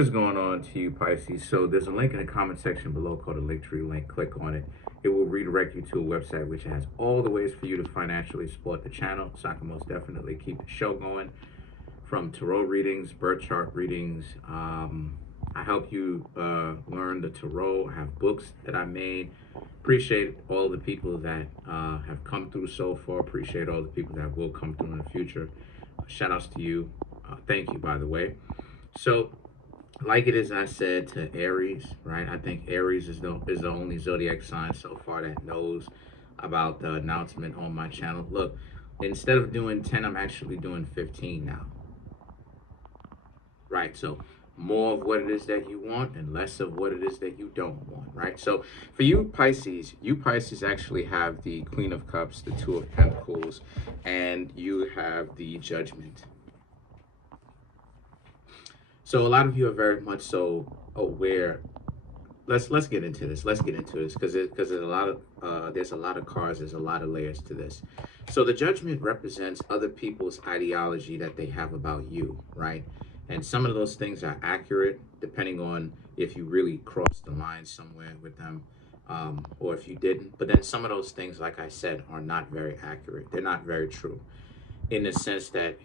What's going on to you, Pisces? So there's a link in the comment section below called a Linktree link. Click on it. It will redirect you to a website which has all the ways for you to financially support the channel, so I can most definitely keep the show going. From tarot readings, birth chart readings. I help you learn the tarot. I have books that I made. Appreciate all the people that have come through so far. Appreciate all the people that will come through in the future. Shout outs to you. Thank you, by the way. So, like it is, I said to Aries, right? I think Aries is the only zodiac sign so far that knows about the announcement on my channel. Look, instead of doing 10, I'm actually doing 15 now. Right? So more of what it is that you want and less of what it is that you don't want, right? So for you Pisces actually have the Queen of Cups, the Two of Pentacles, and you have the Judgment. So a lot of you are very much so aware. Let's get into this. Let's get into this because there's a lot of cards. There's a lot of layers to this. So the Judgment represents other people's ideology that they have about you, right? And some of those things are accurate depending on if you really crossed the line somewhere with them, or if you didn't. But then some of those things, like I said, are not very accurate. They're not very true in the sense that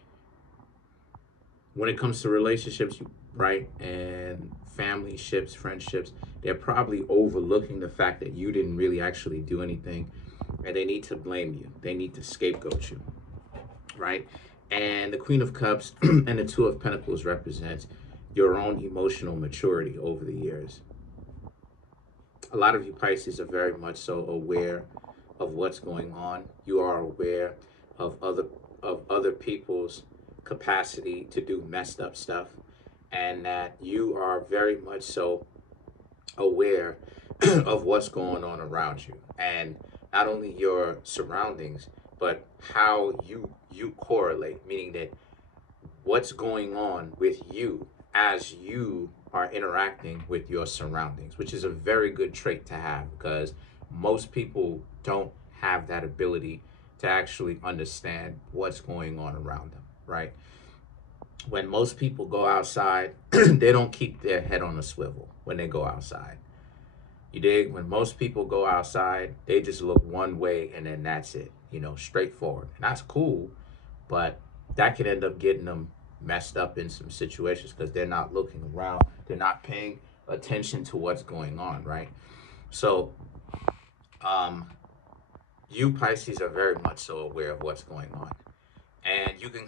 when it comes to relationships, right, and family ships, friendships, they're probably overlooking the fact that you didn't really actually do anything, and they need to blame you. They need to scapegoat you, right? And the Queen of Cups and the Two of Pentacles represents your own emotional maturity over the years. A lot of you Pisces are very much so aware of what's going on. You are aware of other people's capacity to do messed up stuff, and that you are very much so aware of what's going on around you, and not only your surroundings, but how you correlate, meaning that what's going on with you as you are interacting with your surroundings, which is a very good trait to have because most people don't have that ability to actually understand what's going on around them, right? When most people go outside, they don't keep their head on a swivel when they go outside. You dig? When most people go outside, they just look one way and then that's it, straightforward. And that's cool, but that could end up getting them messed up in some situations because they're not looking around. They're not paying attention to what's going on, right? So, you Pisces are very much so aware of what's going on. And you can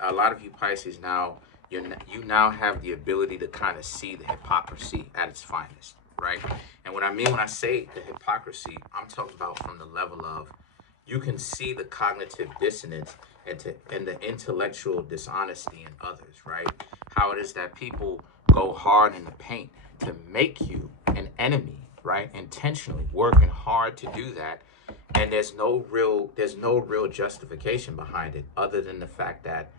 a lot of you Pisces now, you now have the ability to kind of see the hypocrisy at its finest, right? And what I mean when I say the hypocrisy, I'm talking about from the level of you can see the cognitive dissonance and the intellectual dishonesty in others, right? How it is that people go hard in the paint to make you an enemy, right? Intentionally working hard to do that. And there's no real justification behind it other than the fact that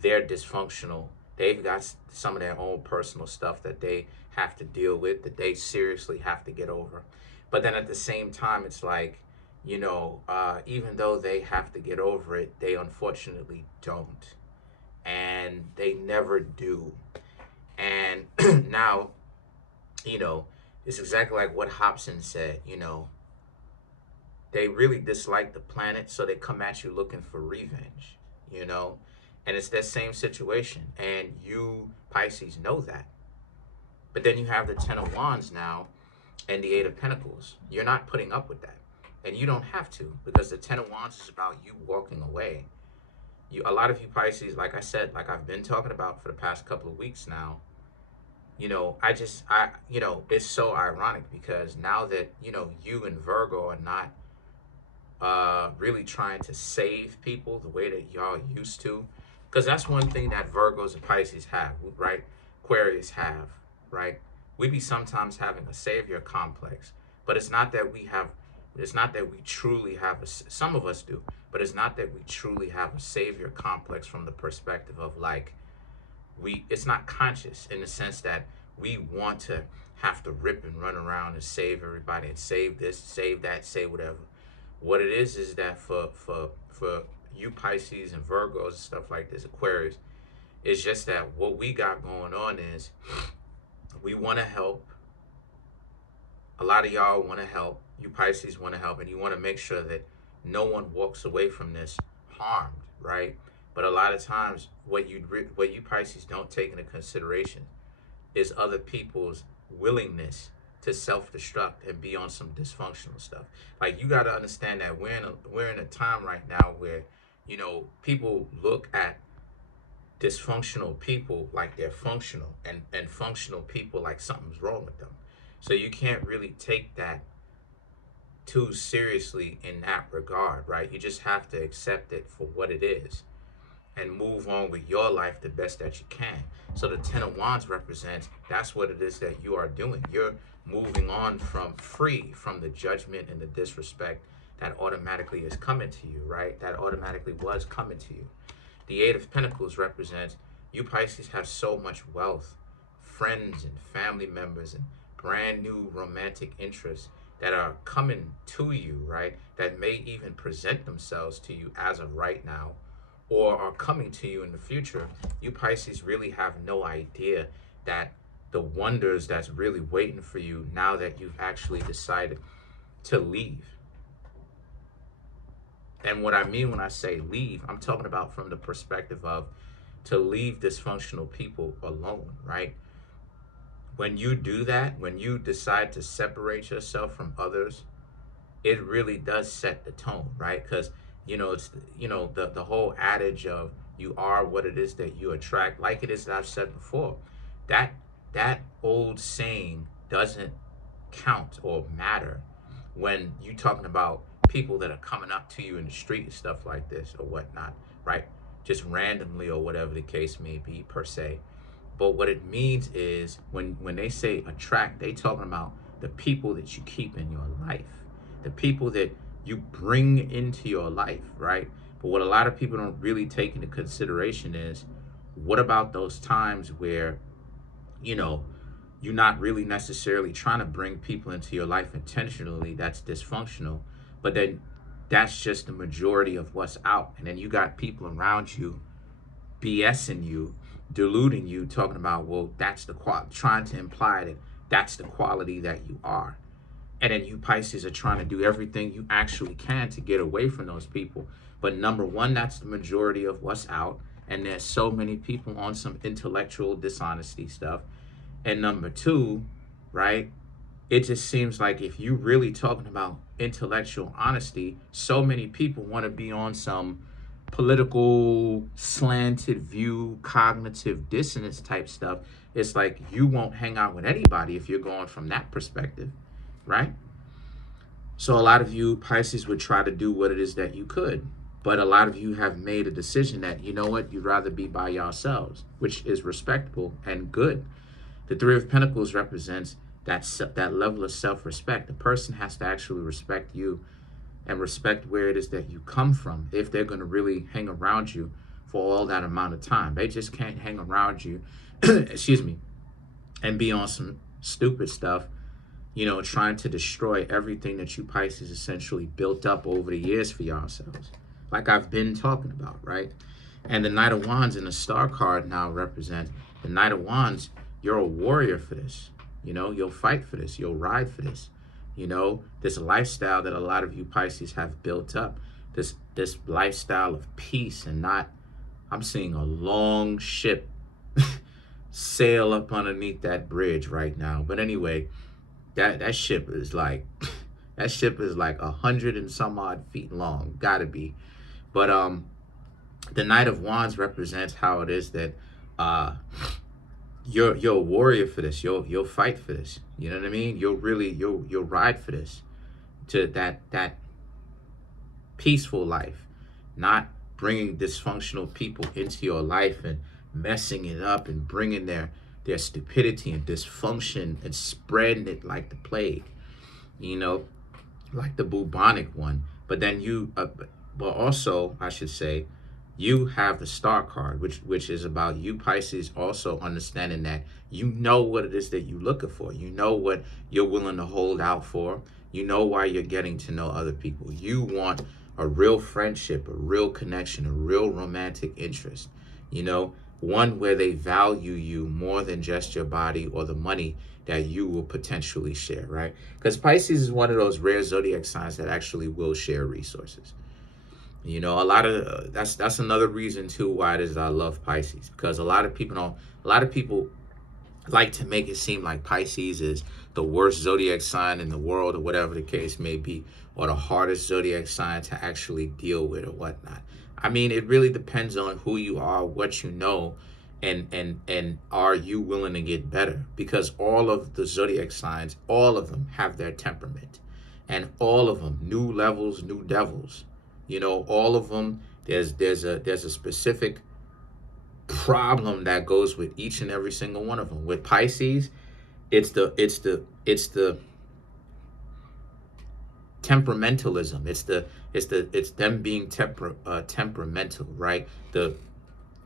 they're dysfunctional. They've got some of their own personal stuff that they have to deal with, that they seriously have to get over. But then at the same time, it's like, even though they have to get over it, they unfortunately don't. And they never do. And now, it's exactly like what Hobson said, they really dislike the planet, so they come at you looking for revenge, And it's that same situation. And you, Pisces, know that. But then you have the Ten of Wands now and the Eight of Pentacles. You're not putting up with that. And you don't have to, because the Ten of Wands is about you walking away. A lot of you Pisces, like I said, like I've been talking about for the past couple of weeks now, it's so ironic because now that, you and Virgo are not really trying to save people the way that y'all used to, because that's one thing that Virgos and Pisces have, right? Aquarius have, right? We be sometimes having a savior complex, but it's not that we truly have some of us do, but it's not that we truly have a savior complex from the perspective of like it's not conscious in the sense that we want to have to rip and run around and save everybody and save this, save that, save whatever. What it is that for you Pisces and Virgos and stuff like this, Aquarius, it's just that what we got going on is We want to help. A lot of y'all want to help. You Pisces want to help, and you want to make sure that no one walks away from this harmed, right? But a lot of times, what you Pisces don't take into consideration is other people's willingness to self-destruct and be on some dysfunctional stuff. Like, you got to understand that we're in a time right now where, you know, people look at dysfunctional people like they're functional, and functional people like something's wrong with them. So you can't really take that too seriously in that regard, right? You just have to accept it for what it is and move on with your life the best that you can. So the Ten of Wands represents, that's what it is that you are doing. You're moving on from free from the judgment and the disrespect that automatically is coming to you, right? That automatically was coming to you. The Eight of Pentacles represents, you Pisces have so much wealth, friends and family members and brand new romantic interests that are coming to you, right? That may even present themselves to you as of right now, or are coming to you in the future. You Pisces really have no idea that the wonders that's really waiting for you now that you've actually decided to leave. And what I mean when I say leave, I'm talking about from the perspective of to leave dysfunctional people alone, right? When you do that, when you decide to separate yourself from others, it really does set the tone, right? Because, you know, it's, you know, the whole adage of you are what it is that you attract, like it is that I've said before, that old saying doesn't count or matter when you're talking about people that are coming up to you in the street and stuff like this or whatnot, right? Just randomly or whatever the case may be per se. But what it means is when they say attract, they talking about the people that you keep in your life, the people that you bring into your life, right? But what a lot of people don't really take into consideration is, what about those times where, you know, you're not really necessarily trying to bring people into your life intentionally that's dysfunctional, but then that's just the majority of what's out. And then you got people around you BSing you, deluding you, talking about, well, that's the quality, trying to imply that that's the quality that you are. And then you Pisces are trying to do everything you actually can to get away from those people. But number one, that's the majority of what's out. And there's so many people on some intellectual dishonesty stuff. And number two, right, it just seems like if you really talking about intellectual honesty, so many people want to be on some political slanted view, cognitive dissonance type stuff. It's like you won't hang out with anybody if you're going from that perspective, right? So a lot of you Pisces would try to do what it is that you could, but a lot of you have made a decision that, you know what, you'd rather be by yourselves, which is respectable and good. The Three of Pentacles represents that level of self-respect. The person has to actually respect you and respect where it is that you come from if they're going to really hang around you for all that amount of time. They just can't hang around you, excuse me, and be on some stupid stuff, you know, trying to destroy everything that you Pisces essentially built up over the years for yourselves, like I've been talking about, right? And the Knight of Wands in the Star card now represents the Knight of Wands. You're a warrior for this. You know, you'll fight for this. You'll ride for this. You know, this lifestyle that a lot of you Pisces have built up, this lifestyle of peace and not, I'm seeing a long ship sail up underneath that bridge right now. But anyway, that ship is like, that ship is like 100 and some odd feet long. Gotta be. But the Knight of Wands represents how it is that you're a warrior for this. You'll fight for this. You know what I mean? You'll ride for this, to that peaceful life, not bringing dysfunctional people into your life and messing it up and bringing their stupidity and dysfunction and spreading it like the plague, you know, like the bubonic one. But then you, but also I should say, you have the Star card, which is about you Pisces also understanding that you know what it is that you're looking for. You know what you're willing to hold out for. You know why you're getting to know other people. You want a real friendship, a real connection, a real romantic interest. You know, one where they value you more than just your body or the money that you will potentially share, right? Because Pisces is one of those rare zodiac signs that actually will share resources. You know, a lot of that's another reason too why it is I love Pisces, because a lot of people don't, a lot of people like to make it seem like Pisces is the worst zodiac sign in the world, or whatever the case may be, or the hardest zodiac sign to actually deal with or whatnot. I mean, it really depends on who you are, what you know, and are you willing to get better? Because all of the zodiac signs, all of them have their temperament, and all of them new levels, new devils. You know, all of them. There's a specific problem that goes with each and every single one of them. With Pisces, it's the temperamentalism. It's them being temperamental, right? The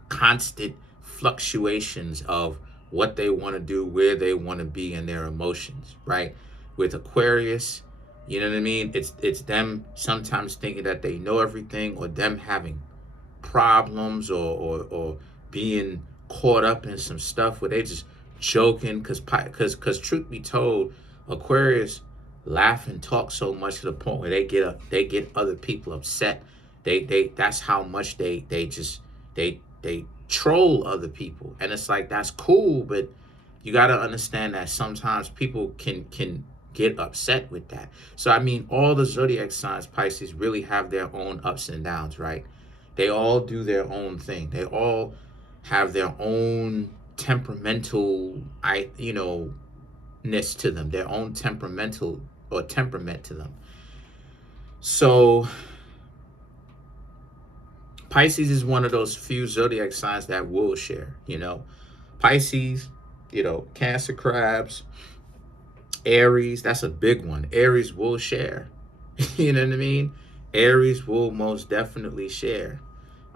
constant fluctuations of what they want to do, where they want to be in their emotions, right? With Aquarius, you know what I mean? It's them sometimes thinking that they know everything, or them having problems, or being caught up in some stuff where they just joking, because truth be told, Aquarius laugh and talk so much to the point where they get other people upset. They that's how much they troll other people, and it's like, that's cool, but you got to understand that sometimes people can get upset with that. So I mean, all the zodiac signs, Pisces, really have their own ups and downs, right? They all do their own thing. They all have their own temperamental, ness to them, their own temperamental or temperament to them. So Pisces is one of those few zodiac signs that will share, Pisces, Cancer, crabs, Aries, that's a big one. Aries will share. You know what I mean? Aries will most definitely share.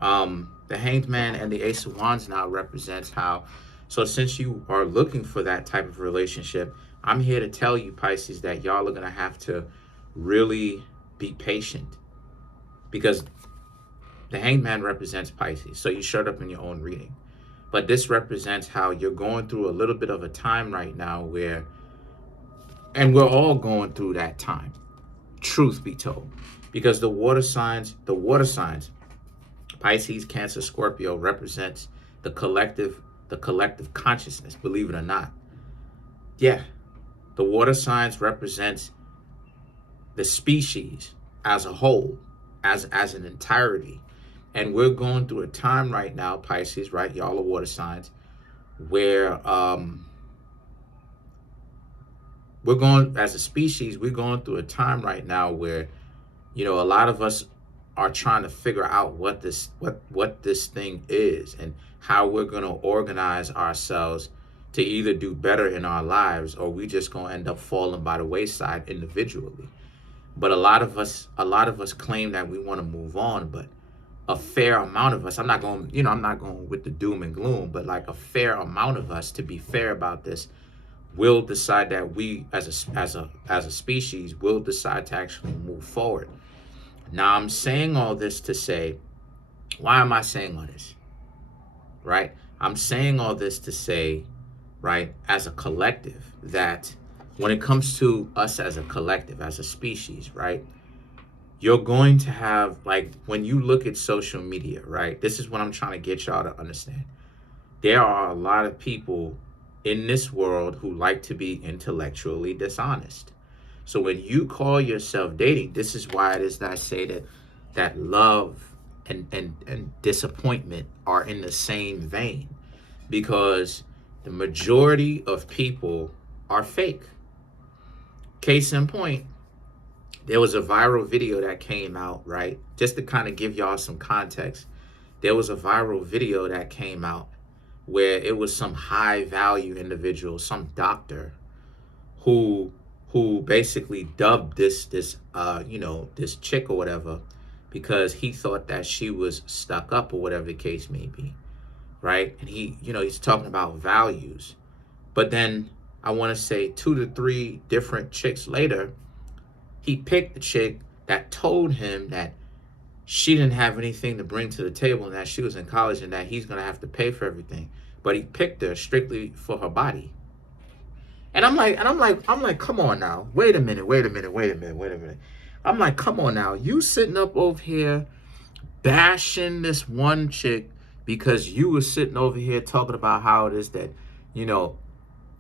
The Hanged Man and the Ace of Wands now represents how, so since you are looking for that type of relationship, I'm here to tell you, Pisces, that y'all are going to have to really be patient, because the Hanged Man represents Pisces. So you showed up in your own reading. But this represents how you're going through a little bit of a time right now where, and we're all going through that time, truth be told, because the water signs, Pisces, Cancer, Scorpio, represents the collective consciousness, believe it or not. Yeah, the water signs represents the species as a whole, as an entirety. And we're going through a time right now, Pisces, right? Y'all are water signs, where we're going, as a species, we're going through a time right now where, a lot of us are trying to figure out what this thing is, and how we're going to organize ourselves to either do better in our lives, or we just going to end up falling by the wayside individually. But a lot of us claim that we want to move on, but a fair amount of us, I'm not going with the doom and gloom, but like a fair amount of us, to be fair about this, will decide that we as a species will decide to actually move forward. Now, I'm saying all this to say, why am I saying all this? Right? I'm saying all this to say, right, as a collective, that when it comes to us as a collective, as a species, right, you're going to have, like, when you look at social media, right, this is what I'm trying to get y'all to understand. There are a lot of people in this world who like to be intellectually dishonest. So when you call yourself dating, this is why it is that I say that love and disappointment are in the same vein, because the majority of people are fake. Case in point, there was a viral video that came out, right? Just to kind of give y'all some context, there was a viral video that came out where it was some high value individual, some doctor, who basically dubbed this chick or whatever, because he thought that she was stuck up, or whatever the case may be, right? And he's talking about values. But then I want to say 2 to 3 different chicks later, he picked the chick that told him that she didn't have anything to bring to the table, and that she was in college, and that he's going to have to pay for everything. But he picked her strictly for her body. And I'm like, come on now. Wait a minute. I'm like, come on now. You sitting up over here bashing this one chick because you were sitting over here talking about how it is that, you know,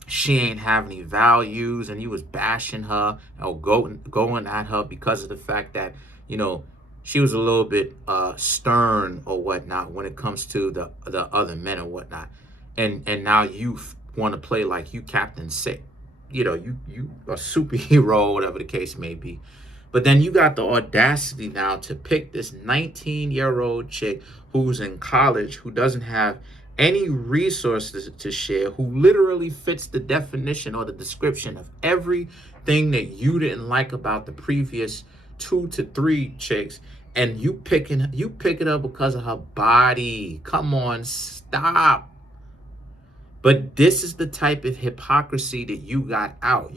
she ain't have any values, and you was bashing her or going at her because of the fact that, you know, she was a little bit stern or whatnot when it comes to the other men or whatnot. And now you want to play like you Captain Sick. You know, you a superhero, whatever the case may be. But then you got the audacity now to pick this 19-year-old chick who's in college, who doesn't have any resources to share, who literally fits the definition or the description of everything that you didn't like about the previous 2 to 3 chicks, and you pick it up because of her body. Come on, stop. But this is the type of hypocrisy that you got out.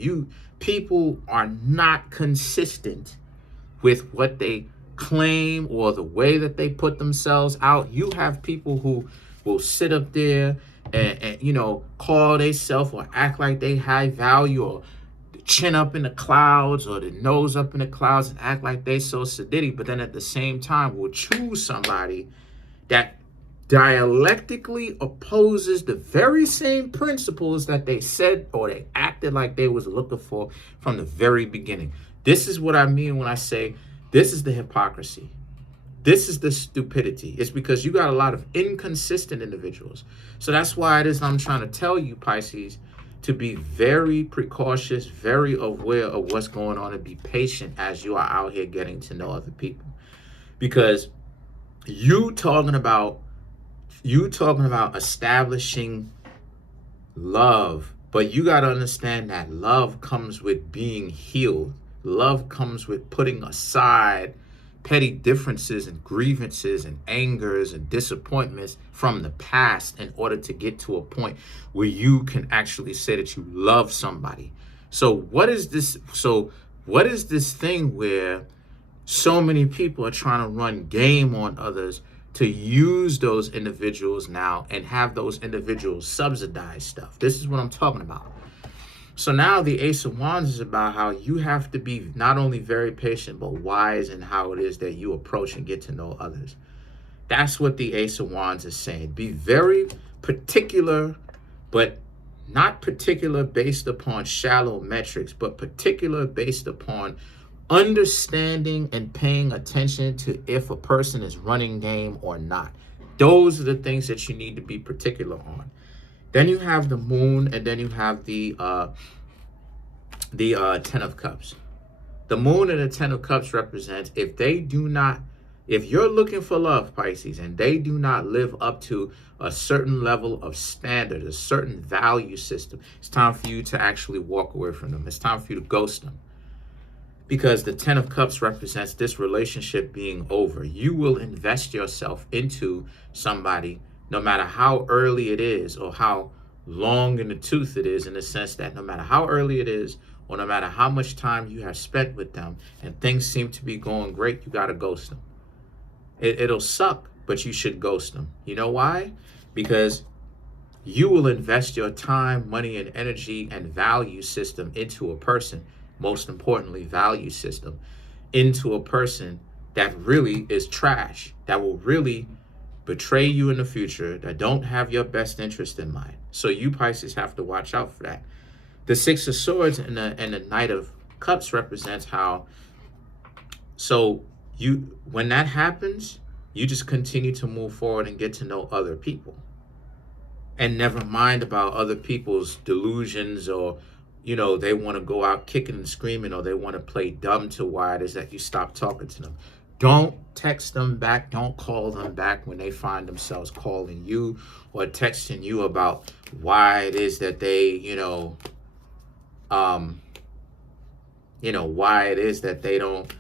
People are not consistent with what they claim or the way that they put themselves out. You have people who will sit up there and you know, call themselves or act like they high value, or the chin up in the clouds or the nose up in the clouds, and act like they so sedity, but then at the same time will choose somebody that dialectically opposes the very same principles that they said or they acted like they was looking for from the very beginning. This is what I mean when I say this is the hypocrisy. This is the stupidity. It's because you got a lot of inconsistent individuals. So that's why it is I'm trying to tell you, Pisces, to be very precautious, very aware of what's going on, and be patient as you are out here getting to know other people. Because you talking about establishing love, but you got to understand that love comes with being healed. Love comes with putting aside petty differences and grievances and angers and disappointments from the past in order to get to a point where you can actually say that you love somebody. So what is this thing where so many people are trying to run game on others to use those individuals now and have those individuals subsidize stuff? This is what I'm talking about. So now the Ace of Wands is about how you have to be not only very patient, but wise in how it is that you approach and get to know others. That's what the Ace of Wands is saying. Be very particular, but not particular based upon shallow metrics, but particular based upon understanding and paying attention to if a person is running game or not. Those are the things that you need to be particular on. Then you have the Moon, and then you have the Ten of Cups. The Moon and the Ten of Cups represents if you're looking for love, Pisces, and they do not live up to a certain level of standard, a certain value system, it's time for you to actually walk away from them. It's time for you to ghost them. Because the Ten of Cups represents this relationship being over. You will invest yourself into somebody no matter how early it is or how long in the tooth it is, in the sense that no matter how early it is or no matter how much time you have spent with them and things seem to be going great, you got to ghost them. It'll suck, but you should ghost them. You know why? Because you will invest your time, money, and energy and value system into a person, most importantly, value system, into a person that really is trash, that will really betray you in the future, that don't have your best interest in mind. So you, Pisces, have to watch out for that. The Six of Swords and the Knight of Cups represents how, so when that happens, you just continue to move forward and get to know other people. And never mind about other people's delusions, or, you know, they want to go out kicking and screaming, or they want to play dumb to why it is that you stop talking to them. Don't text them back. Don't call them back when they find themselves calling you or texting you about why it is that they, why it is that they don't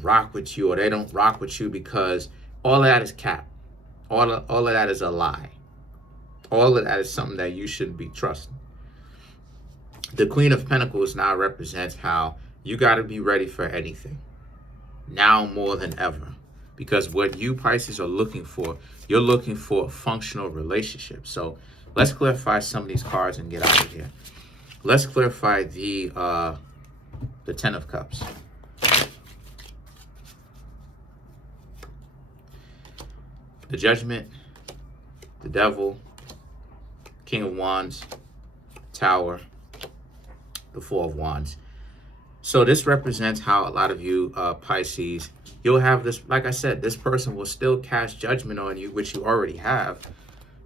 rock with you, or they don't rock with you, because all of that is cap. All of that is a lie. All of that is something that you shouldn't be trusting. The Queen of Pentacles now represents how you got to be ready for anything. now more than ever. Because what you Pisces are looking for, you're looking for a functional relationship. So let's clarify some of these cards and get out of here. Let's clarify the Ten of Cups. The Judgment, the Devil, King of Wands, Tower, the Four of Wands. So this represents how a lot of you Pisces, you'll have this, like I said, this person will still cast judgment on you, which you already have.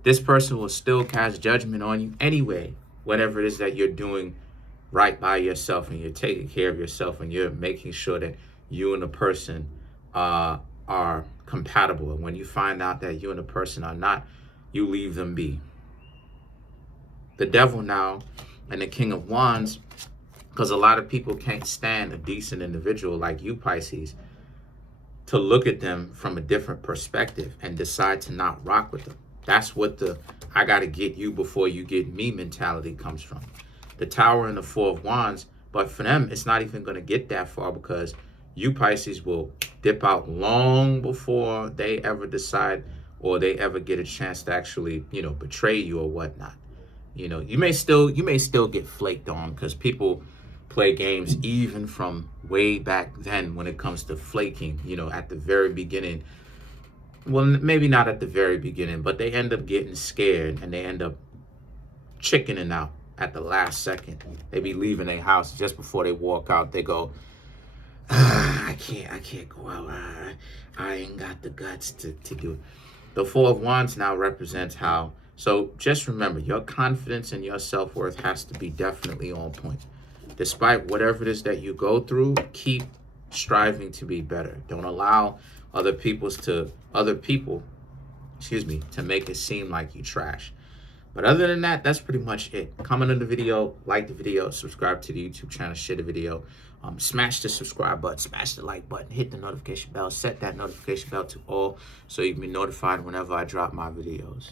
This person will still cast judgment on you anyway, whatever it is that you're doing right by yourself and you're taking care of yourself and you're making sure that you and the person are compatible. And when you find out that you and the person are not, you leave them be. The Devil now and the King of Wands, because a lot of people can't stand a decent individual like you Pisces to look at them from a different perspective and decide to not rock with them. That's what the I got to get you before you get me mentality comes from. The Tower and the Four of Wands, but for them, it's not even going to get that far because you Pisces will dip out long before they ever decide or they ever get a chance to actually, you know, betray you or whatnot. You know, you may still get flaked on because people play games even from way back then when it comes to flaking, you know, at the very beginning. Well, maybe not at the very beginning, but they end up getting scared and they end up chickening out at the last second. They be leaving their house just before they walk out. They go, I can't go out. I ain't got the guts to do it. The Four of Wands now represents how, so just remember, your confidence and your self-worth has to be definitely on point. Despite whatever it is that you go through, keep striving to be better. Don't allow other people to make it seem like you trash. But other than that, that's pretty much it. Comment on the video, like the video, subscribe to the YouTube channel, share the video. Smash the subscribe button, smash the like button, hit the notification bell, set that notification bell to all so you can be notified whenever I drop my videos.